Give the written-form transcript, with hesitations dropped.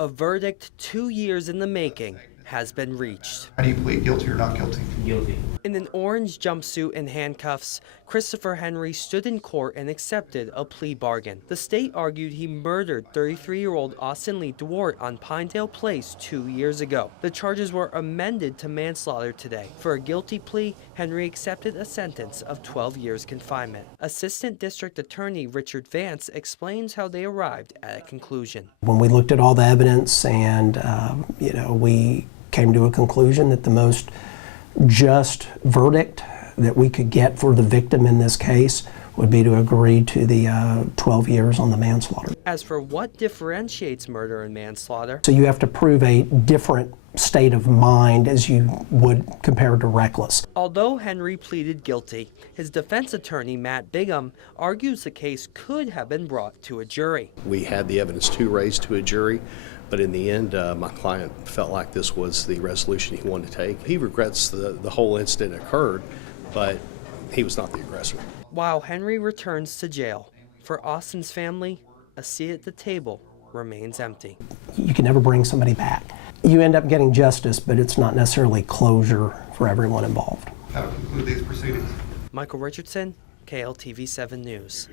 A verdict 2 years in the making has been reached. How do you plead, guilty or not guilty? Guilty. In an orange jumpsuit and handcuffs, Christopher Henry stood in court and accepted a plea bargain. The state argued he murdered 33-year-old Austin Lee Deweerdt on Pinedale Place 2 years ago. The charges were amended to manslaughter today. For a guilty plea, Henry accepted a sentence of 12 years confinement. Assistant District Attorney Richard Vance explains how they arrived at a conclusion. When we looked at all the evidence and, we came to a conclusion that the most just verdict that we could get for the victim in this case would be to agree to the 12 years on the manslaughter. As for what differentiates murder and manslaughter, so you have to prove a different state of mind as you would compared to reckless. although Henry pleaded guilty, his defense attorney, Matt Bigham, argues the case could have been brought to a jury. We had the evidence to raise to a jury, but in the end, my client felt like this was the resolution he wanted to take. He regrets the whole incident occurred, but he was not the aggressor. While Henry returns to jail, for Austin's family, a seat at the table remains empty. You can never bring somebody back. You end up getting justice, but it's not necessarily closure for everyone involved. How to conclude these proceedings? Michael Richardson, KLTV 7 News.